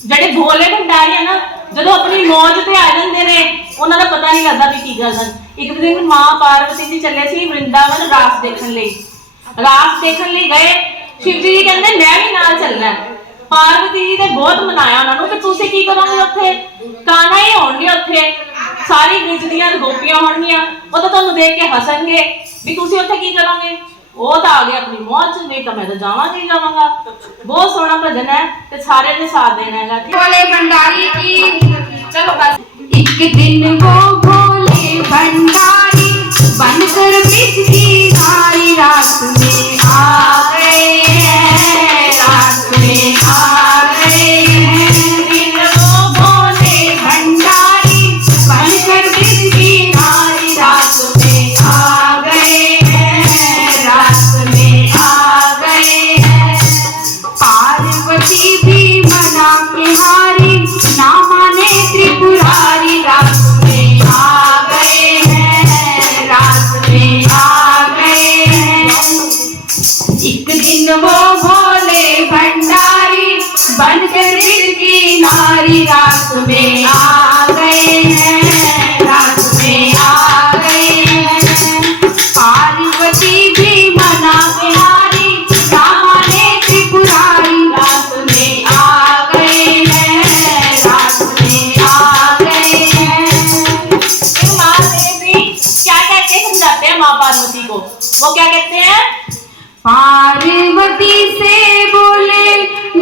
ਜਿਹੜੇ ਭੋਲੇ ਭੰਡਾਰੀ ਹੈ ਨਾ, ਜਦੋਂ ਆਪਣੀ ਮੌਜ ਤੇ ਆ ਜਾਂਦੇ ਨੇ ਉਹਨਾਂ ਦਾ ਪਤਾ ਨਹੀਂ ਲੱਗਦਾ ਵੀ ਕੀ ਕਰਦੇ। ਇੱਕ ਦਿਨ ਮਾਂ ਪਾर्वती जी ਚੱਲੇ ਸੀ ਵਰਿੰਦਾਵਨ ਰਾਸ ਦੇਖਣ ਲਈ। ਰਾਸ ਦੇਖਣ ਲਈ ਗਏ, शिव जी ਕਹਿੰਦੇ ਮੈਂ ਵੀ ਨਾਲ ਚੱਲਣਾ। पार्वती जी ने बहुत मनाया उन्होंने कि तुसी की करोगे उत्थे, गाना ही होणगे उत्थे, सारी ब्रिज दियां गोपियां होणगियां, वो तो तुहानू देख के हसणगे भी तुसी उत्थे की करोगे। वो तो आ गया अपनी मौज, नहीं तो मैं तो जावांगा ही जावांगा। बहुत सोहना भजन है ते सारे ने साथ देना है। भोले भंडारी की चलो बस। एक दिन वो भोले भंडारी बनकर ब्रिज की नारी रात में आ गए हैं, रात में आ गए हैं। वो भोले भंडारी बनकर ब्रिज की नारी रात में आ गए हैं, रात में आ गए हैं। पार्वती भी मना के हारी, ना माने त्रिपुरारी, रात में आ गए हैं, रात में आ गए हैं। एक दिन वो भोले भंडारी बनकर ब्रिज की नारी रात में आ गए हैं, रात में आ गए हैं। पार्वती भी मना के हारी, ना माने त्रिपुरारी, रात में आ गए हैं, रात में आ गए हैं। महादेवी क्या कहते समझाते हैं माँ पार्वती को, वो क्या कहते हैं? पार्वती से बोले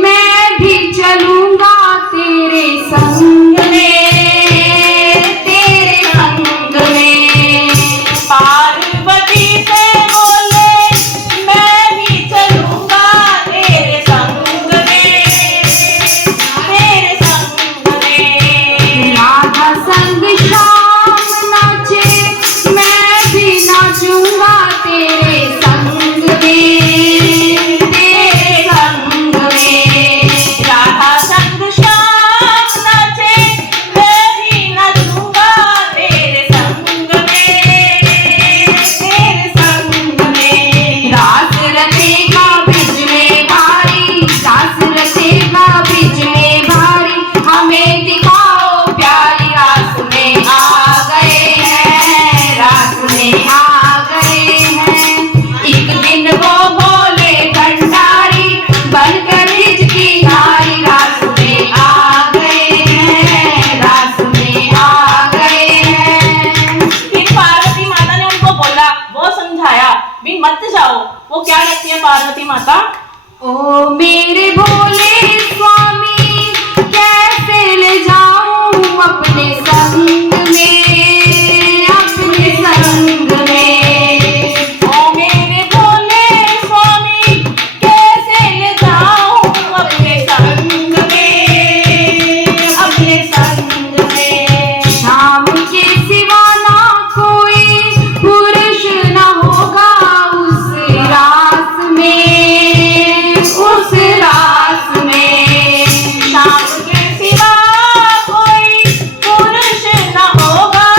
मैं भी चलूंगा तेरे संग में, तेरे संग में। पार्वती से बोले मैं भी चलूंगा तेरे संग में, तेरे संग में। राधा संग शाम नाचे मैं भी नाचूंगा तेरे संग में, तेरे संग में। राधा संग श्याम नाचे मैं भी नाचूंगा तेरे संग में, तेरे संग में। रास रचेगा ब्रिज में भारी, रास रचेगा ब्रिज में भारी, हमें दिखाओ प्यारी, रास में आ गए हैं, रास में आ गए हैं। एक दिन वो भोले भंडारी बनकर ब्रिज की नारी रास में आ गए हैं, रास में आ गए हैं। फिर पार्वती माता ने उनको बोला, वो समझाया भी मत जाओ। वो क्या कहती है पार्वती माता? ओ मेरे भोले स्वामी कैसे ले जाऊं अपने संग में, अपने संग में। ओ मेरे भोले स्वामी कैसे ले जाऊं अपने संग में, अपने संग में। शाम के सिवा ना कोई पुरुष न होगा उस रास में, उस रास में। शाम के सिवा कोई पुरुष न होगा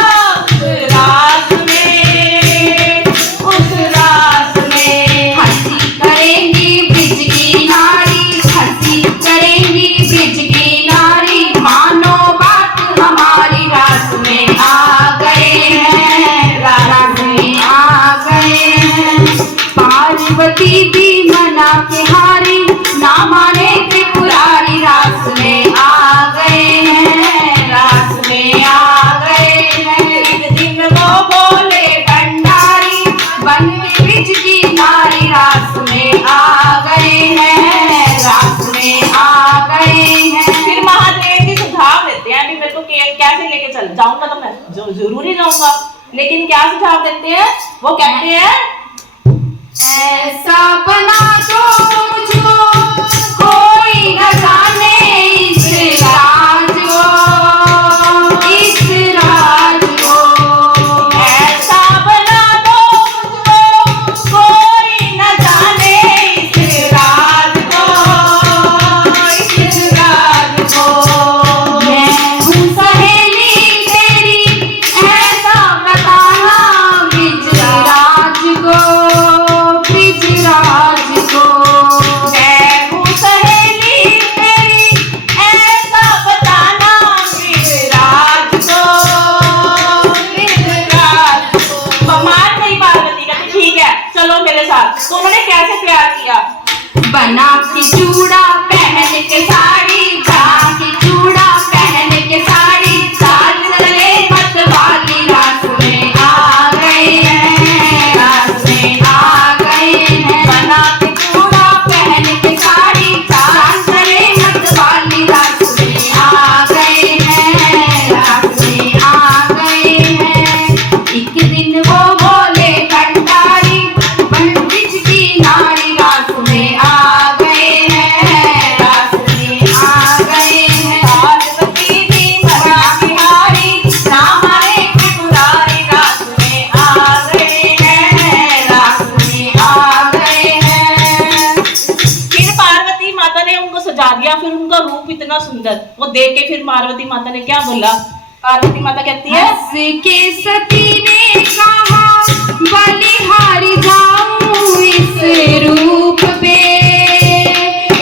उस रास में, उस रास में। हंसी करेंगी ब्रिज की नारी, हंसी करेंगी ब्रिज की नारी, मानो बात हमारी, रास में आ गए हैं, रास में आ गए हैं। पार्वती भी मना के हारी, ना माने त्रिपुरारी, रास में आ गए हैं, रास में आ गए हैं। एक दिन वो भोले भंडारी बन के ब्रिज की नारी रास में आ गए हैं, रास में आ गए हैं। फिर महादेव जी सुझाव देते हैं भी मेरे को कैसे लेके चल जाऊंगा, तो मैं जरूर ही जाऊंगा, लेकिन क्या सुझाव देते हैं? वो कहते हैं ऐसा बना दो मुझको कोई न जाने इस राज को, इस राज को। ऐसा बना दो मुझको कोई न जाने इस राज को, इस राज को। मैं हूँ सहेली तेरी ऐसा बताना ब्रिज राज को, ब्रिज राज को। चलो मेरे साथ। तो उन्होंने कैसे प्यार किया? बना के चूड़ा पहन के साड़ी, बना के चूड़ा पहन के साड़ी, साथ चले मत वाली रात में आ गए हैं, रात में आ गए हैं। बना के चूड़ा पहन के साड़ी, साथ चले मत वाली रात में आ गए हैं, रात में आ गए हैं। एक दिन वो बोले भंडारी, पंडित की नारी रात में आ गए हैं, रात में आ गए हैं। पार्वती जी मना बिहारी, हमारे त्रिपुरारी रात में आ गए हैं, रात में आ गए हैं। फिर पार्वती माता ने उनको सजा दिया, फिर उनका रूप इतना सुंदर, वो देख के फिर पार्वती माता ने क्या बोला? पार्वती माता कहती है, हंस के सती ने कहा बलिहारी जाऊं इस रूप पे,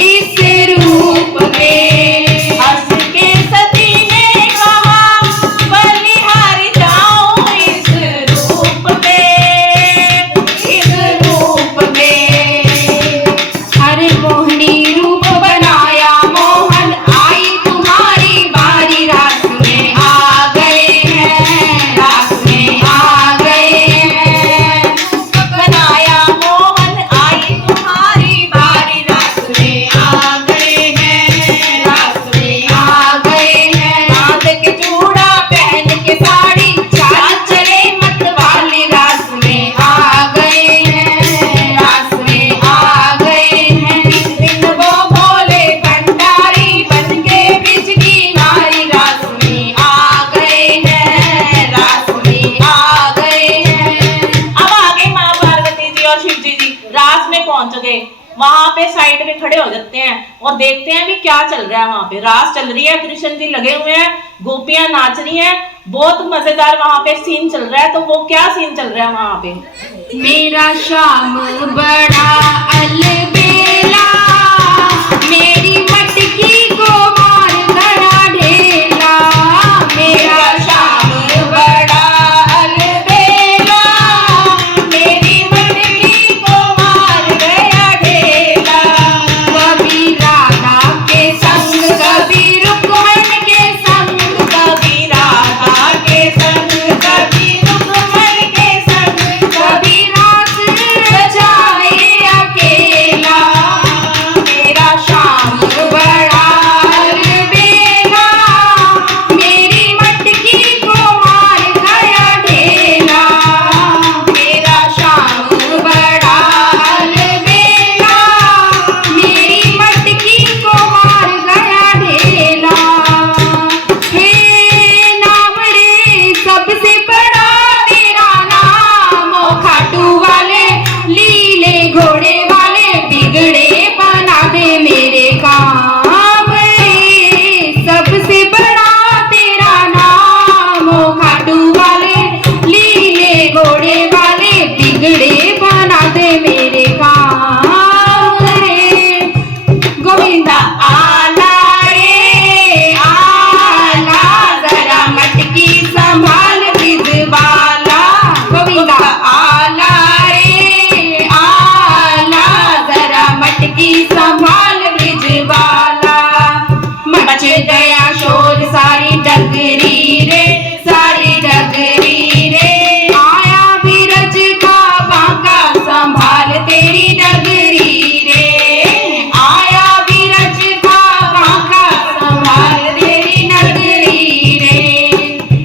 इस रूप पे। हंस के सती ने कहा बलिहारी जाऊं इस रूप पे, इस रूप में। हर मोहनी रूप बनाया मोहन, आई तुम्हारी बारी रात में आ गए हैं, रात में आ गए हैं। बनाया मोहन, आई तुम्हारी बारी रात में आ गए हैं, रात में आ गए हैं। बांध के चूड़ा पहन के साड़ी, चाल चले मत वाली रात में आ गए हैं, रात में आ गए हैं। इस दिन वो बोले भंडारी, बन के बिजली नारी रात में आ गए हैं, रात में आ गए हैं। अब आगे माँ पार्वती जी और शिव जी रास में पहुंच गए। वहां पे साइड में खड़े हो जाते हैं और देखते हैं भी क्या चल रहा है। वहां पे रास चल रही है, कृष्ण जी लगे हुए हैं, गोपियां नाच रही हैं, बहुत मजेदार वहां पे सीन चल रहा है। तो वो क्या सीन चल रहा है वहां पे? मेरा श्याम बड़ा अलबेला, मेरी मटकी को मार गया ढेला। मेरा श्याम बड़ा अलबेला, मेरी मटकी को मार गया ढेला। कभी राधा के संग, कभी रुक्मन के संग, कभी राधा के संग, कभी रुक्मन के संग, कभी रास रचाए अकेला। मेरा श्याम बड़ा अलबेला, मेरी मटकी को मार गया ढेला। मेरा श्याम बड़ा अलबेला, मेरी मटकी को मार गया ढेला। हे नाम रे सबसे बड़ा तेरा नाम, ओ खाटू वाले लीले घोड़े वाले, बिगड़े बना दे मेरे काम रे। सबसे बड़ा तेरा नाम, ओ खाटू वाले लीले घोड़े वाले, बिगड़े बना दे मेरे काम रे। गोविंदा आला रे आला, जरा मटकी संभाल बिजवाला। गोविंदा आला रे आला, जरा मटकी संभाल बिजवाला। मच गया शोर सारी डगरी रे, सारी डगरी रे। आया बीरज का बांका, संभाल तेरी डगरी रे। आया बीरज का बांका, संभाल तेरी नगरी रे।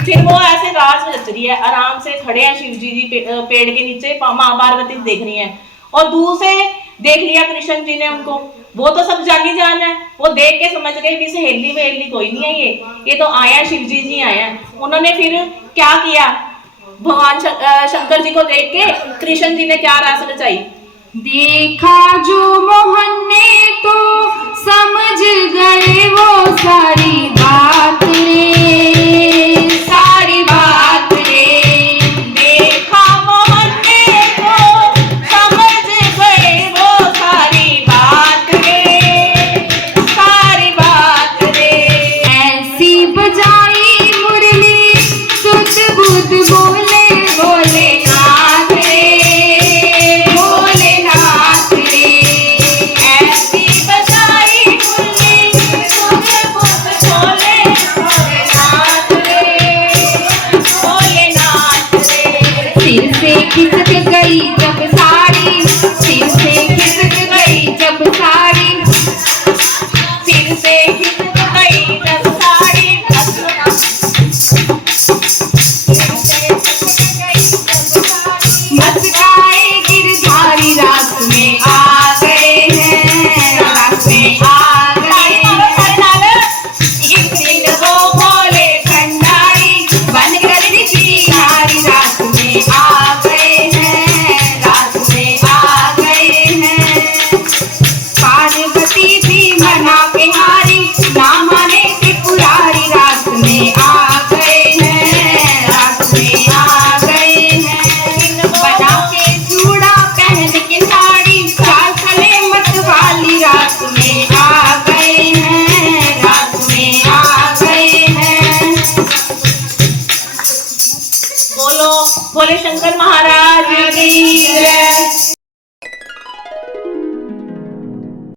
फिर वो ऐसे रास रच रही है, आराम से खड़े हैं शिव जी पेड़ के नीचे, माँ पार्वती देख रही हैं। और दूर से देख लिया कृष्ण जी ने उनको, वो तो सब जानी जान है, वो देख के समझ गए कि सहेली वेली कोई नहीं है, ये तो आया शिव जी आए हैं। उन्होंने फिर क्या किया? भगवान शंकर जी को देख के कृष्ण जी ने क्या रास रचाई? देखा जो मोहन ने तो समझ गए वो सारी बात रे, सारी बात रे। देखा मोहन ने तो समझ गए वो सारी बात रे, सारी बात रे। ऐसी बजाई मुरली सुध बुध बोले बोले नाथ रे, गई जब साड़ी, सिर से खिसक गई जब साड़ी, सिर से खिसक गई जब साड़ी, मस्काए गिरधारी रात में आ गए हैं, रात में आ गए हैं। एक दिन वो भोले भंडारी बनकर भिखारी रात में आ गए हैं, रात में आ गए हैं। पार्वती भी मना के हारी, ना माने त्रिपुरारी रात में आ गए हैं, रात में आ गए हैं। बना के चूड़ा पहन के साड़ी, चाल चले मत वाली रात में आ गए हैं, रात में आ गए हैं। बोलो भोले शंकर महाराज की जय।